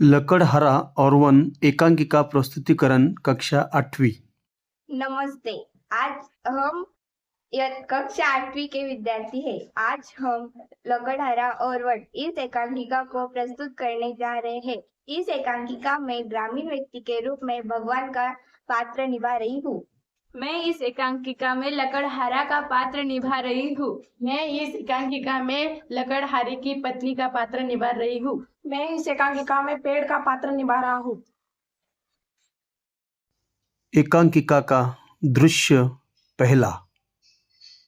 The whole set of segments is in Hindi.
लकड़हारा और वन एकांकिका प्रस्तुतिकरण कक्षा 8वीं। नमस्ते। आज हम कक्षा 8वीं के विद्यार्थी हैं। आज हम लकड़हारा और वन इस एकांकिका को प्रस्तुत करने जा रहे हैं। इस एकांकिका में ग्रामीण व्यक्ति के रूप में भगवान का पात्र निभा रही हूँ। मैं इस एकांकिका में लकड़हारा का पात्र निभा रही हूँ। मैं इस एकांकिका में लकड़हारे की पत्नी का पात्र निभा रही हूँ। मैं इस एकांकिका में पेड़ का पात्र निभा रहा हूँ। एकांकिका का दृश्य पहला।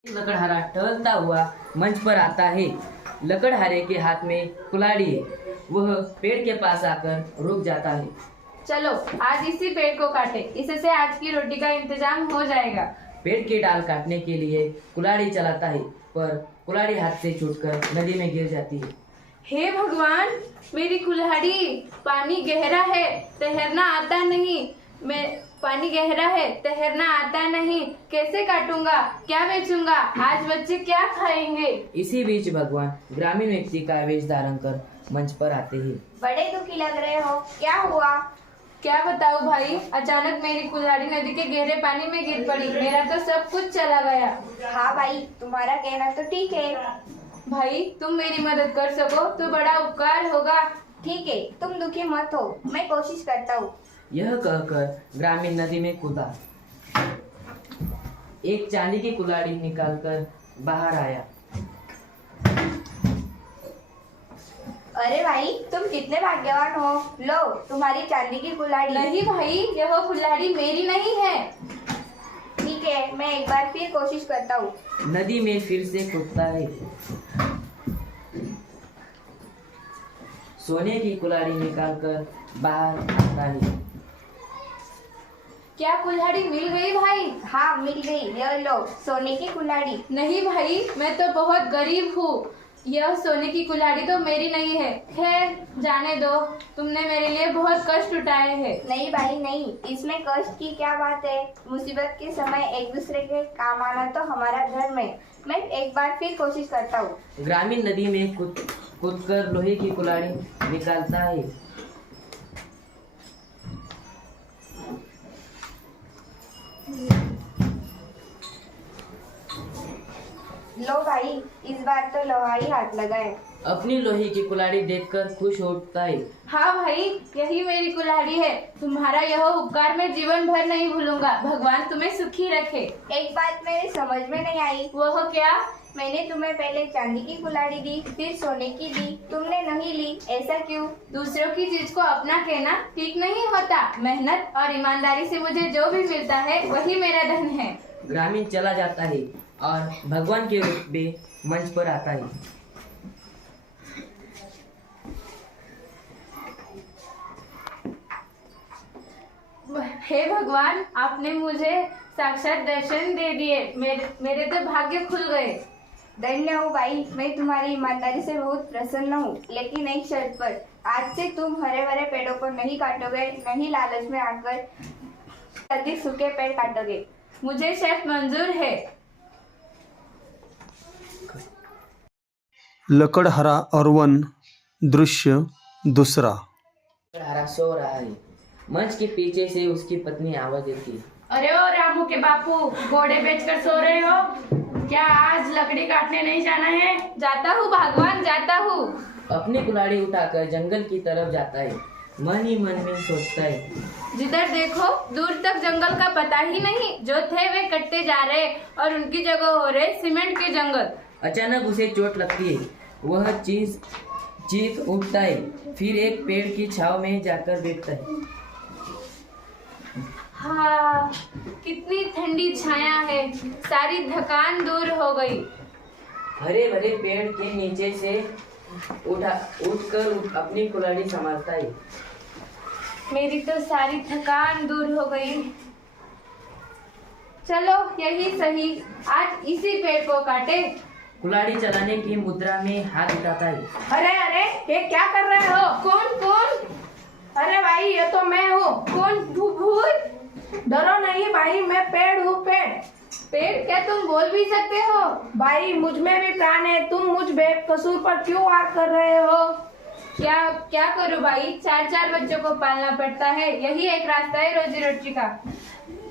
लकड़हारा टहलता हुआ मंच पर आता है। लकड़हारे के हाथ में कुल्हाड़ी है। वह पेड़ के पास आकर रुक जाता है। चलो आज इसी पेड़ को काटे, इससे आज की रोटी का इंतजाम हो जाएगा। पेड़ की डाल काटने के लिए कुल्हाड़ी चलाता है, पर कुल्हाड़ी हाथ से छूटकर नदी में गिर जाती है। हे भगवान, मेरी कुल्हाड़ी! पानी गहरा है, तैरना आता नहीं। पानी गहरा है, तैरना आता नहीं। कैसे काटूंगा, क्या बेचूंगा, आज बच्चे क्या खाएंगे? इसी बीच भगवान ग्रामीण व्यक्ति का वेश धारण कर मंच पर आते हैं। बड़े दुखी लग रहे हो, क्या हुआ? क्या बताऊं भाई, अचानक मेरी कुल्हाड़ी नदी के गहरे पानी में गिर पड़ी। मेरा तो सब कुछ चला गया। हाँ भाई, तुम्हारा कहना तो ठीक है। भाई तुम मेरी मदद कर सको तो बड़ा उपकार होगा। ठीक है, तुम दुखी मत हो, मैं कोशिश करता हूँ। यह कहकर ग्रामीण नदी में कूदा। एक चांदी की कुल्हाड़ी निकालकर बाहर आया। अरे भाई, तुम कितने भाग्यवान हो। लो तुम्हारी चांदी की कुल्हाड़ी। नहीं भाई, यह कुल्हाड़ी मेरी नहीं है। ठीक है, मैं एक बार फिर कोशिश करता हूँ। नदी में फिर से कूदता है। सोने की कुल्हाड़ी निकालकर बाहर आता है। क्या कुल्हाड़ी मिल गई भाई? हाँ मिल गई, ये लो सोने की कुल्हाड़ी। नहीं भाई, मैं तो बहुत गरीब हूँ। यह सोने की कुल्हाड़ी तो मेरी नहीं है। खैर जाने दो, तुमने मेरे लिए बहुत कष्ट उठाए हैं। नहीं भाई नहीं, इसमें कष्ट की क्या बात है। मुसीबत के समय एक दूसरे के काम आना तो हमारा धर्म है। मैं एक बार फिर कोशिश करता हूँ। ग्रामीण नदी में कूदकर लोहे की कुल्हाड़ी निकालता है। लो भाई, इस बार तो लोहा ही हाथ लगाए। अपनी लोहे की कुल्हाड़ी देखकर खुश होता है। हाँ भाई, यही मेरी कुल्हाड़ी है। तुम्हारा यह उपकार मैं जीवन भर नहीं भूलूंगा। भगवान तुम्हें सुखी रखे। एक बात मेरे समझ में नहीं आई। वह क्या? मैंने तुम्हें पहले चांदी की कुल्हाड़ी दी, फिर सोने की दी, तुमने नहीं ली, ऐसा क्यों? दूसरों की चीज को अपना कहना ठीक नहीं होता। मेहनत और ईमानदारी से मुझे जो भी मिलता है वही मेरा धन है। ग्रामीण चला जाता है और भगवान के रूप में मंच पर आता है। हे भगवान, आपने मुझे साक्षात दर्शन दे दिए। मेरे तो भाग्य खुल गए। धन्य हो भाई, मैं तुम्हारी ईमानदारी से बहुत प्रसन्न हूँ, लेकिन एक शर्त पर। आज से तुम हरे भरे पेड़ों को नहीं काटोगे, नहीं लालच में आकर अधिक सूखे पेड़ काटोगे। मुझे शर्त मंजूर है। लकड़हारा और वन दृश्य दूसरा। लकड़हारा सो रहा है। मंच के पीछे से उसकी पत्नी आवाज देती है। अरे ओ रामू के बापू, घोड़े बेचकर सो रहे हो? क्या आज लकड़ी काटने नहीं जाना है? जाता हूँ भगवान, जाता हूँ। अपनी कुल्हाड़ी उठाकर जंगल की तरफ जाता है। मन ही मन में सोचता है, जिधर देखो दूर तक जंगल का पता ही नहीं। जो थे वे कटते जा रहे और उनकी जगह हो रहे सीमेंट के जंगल। अचानक उसे चोट लगती है। वह चीख उठता है। फिर एक पेड़ की छांव में जाकर बैठता है। हाँ, कितनी ठंडी छाया है। सारी थकान दूर हो गई। हरे भरे पेड़ के नीचे से उठकर अपनी कुल्हाड़ी संभालता है। मेरी तो सारी थकान दूर हो गई। चलो यही सही, आज इसी पेड़ को काटे। कुल्हाड़ी चलाने की मुद्रा में हाथ उठाता है। अरे अरे, ये क्या कर रहे हो? कौन? अरे भाई, ये तो मैं हूँ। कौन? भूत? डरो नहीं भाई, मैं पेड़ हूँ। पेड़? क्या तुम बोल भी सकते हो? भाई मुझ में भी प्राण है। तुम मुझ बेकसूर पर क्यों वार कर रहे हो? क्या क्या करूं भाई, चार चार बच्चों को पालना पड़ता है, यही एक रास्ता है रोजी रोटी का।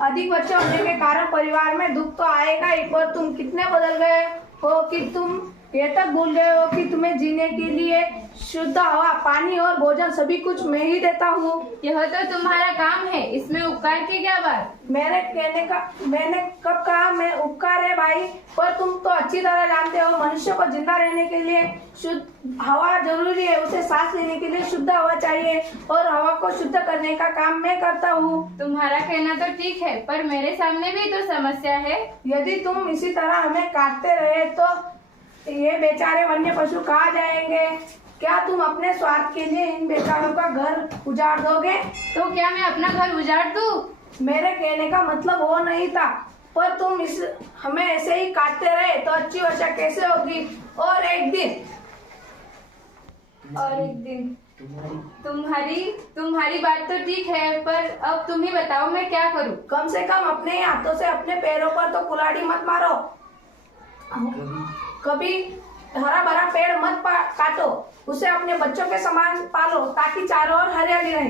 अधिक बच्चे होने के कारण परिवार में दुख तो आएगा ही, पर तुम कितने बदल गए हो कि तुम ये तक भूल गए हो कि तुम्हें जीने के लिए शुद्ध हवा, पानी और भोजन सभी कुछ मैं ही देता हूँ। यह तो तुम्हारा काम है, इसमें उपकार की क्या बात। मैंने कब कहा मैं उपकार है भाई, पर तुम तो अच्छी तरह जानते हो मनुष्य को जिंदा रहने के लिए शुद्ध हवा जरूरी है, उसे सांस लेने के लिए शुद्ध हवा चाहिए और हवा को शुद्ध करने का काम मैं करता हूँ। तुम्हारा कहना तो ठीक है, पर मेरे सामने भी तो समस्या है। यदि तुम इसी तरह हमें काटते रहे तो ये बेचारे वन्य पशु कहाँ जाएंगे? क्या तुम अपने स्वार्थ के लिए इन बेचारों का घर उजाड़ दोगे? तो क्या मैं अपना घर उजाड़ दूं? मेरे कहने का मतलब वो नहीं था, पर तुम हमें ऐसे ही काटते रहे तो अच्छी वर्षा कैसे होगी? और एक दिन तुम्हारी बात तो ठीक है, पर अब तुम ही बताओ मैं क्या करूं। कम से कम अपने ही हाथों से अपने पैरों पर तो कुल्हाड़ी मत मारो। कभी हरा भरा पेड़ मत काटो, उसे अपने बच्चों के समान पालो ताकि चारों ओर हरियाली रहे।